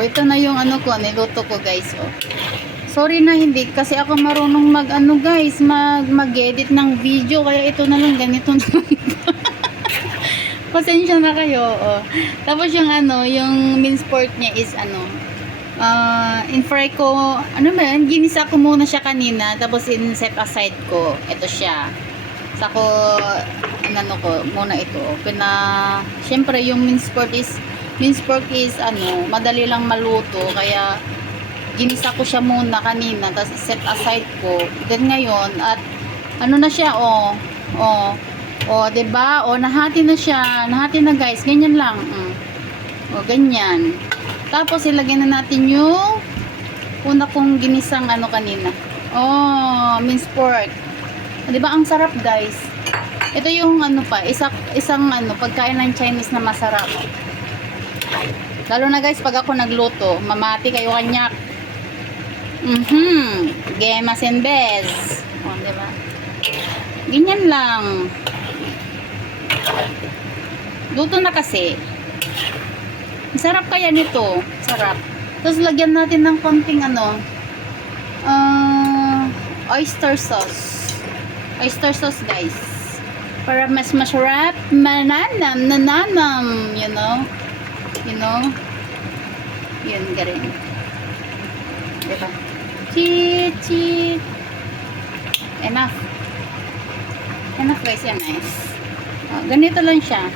Oh, ito na yung ano ko, niluto ko guys. Oh. Sorry na hindi kasi ako marunong mag-ano guys, mag-edit ng video. Kaya ito na lang, ganito na lang. Pasensya na kayo. Oh. Tapos yung ano, yung minced pork niya is ano, in-fry ko, ano ba yan? Ginisa ko muna siya kanina. Tapos in-set aside ko. Ito siya. Sako, ano ko, muna ito. Siyempre yung minced pork is ano, madali lang maluto. Kaya, ginisa ko siya muna kanina. Tapos set aside ko. Then ngayon, at ano na siya, oh, diba? Nahati na siya. Nahati na guys. Ganyan lang. Ganyan. Tapos ilagay na natin yung una kong ginisang ano kanina. Minced pork. Diba? Ang sarap guys. Ito yung ano pa, isang ano, pagkain ng Chinese na masarap. Lalo na guys, pag ako nagluto, mamati kayo kanyak. Gemas and bez. Diba? Ganyan lang. Luto na kasi. Sarap kaya nito. Sarap. Tapos lagyan natin ng konting ano, oyster sauce. Oyster sauce guys. Para mas masarap, nananam, you know. Yun, galing. Diba? Cheat. Enough guys, yan nice. Ganito lang siya.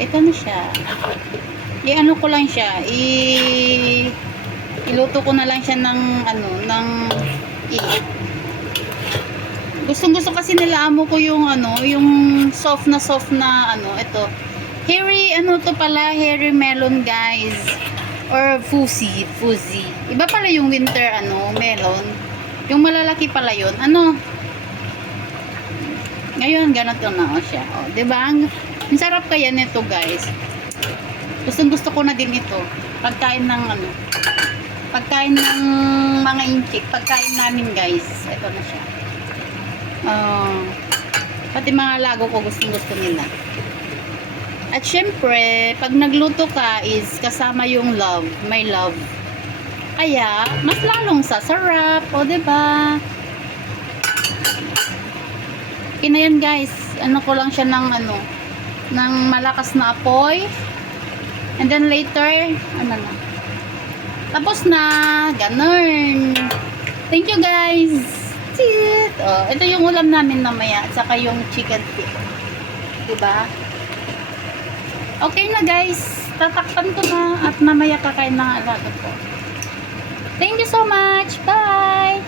Ito na siya. I-ano ko lang siya. Iluto ko na lang siya ng ano, Gustong-gusto kasi nila amo ko yung ano, yung soft na ano, ito. Hairy melon guys. Or fuzzy. Iba pala yung winter ano, melon. Yung malalaki pala yun. Ano? Ngayon ganito na siya. Diba? Ang sarap kaya nito guys. Gustong-gusto ko na din ito. Pagkain ng ano, pagkain ng mga inchik, pagkain namin guys. Ito na siya. Pati mga lago ko gustong-gusto nila. At syempre, pag nagluto ka is kasama yung love, may love. Kaya, mas lalong sasarap, diba? Yan guys, ano ko lang siya ng ano, ng malakas na apoy. And then later, ano na. Tapos na, ganun. Thank you guys. Ito yung ulam namin mamaya, at saka yung chicken feet. Diba? Okay na guys, tatakpan ko na at mamaya kakain ng alaga ko. Thank you so much. Bye!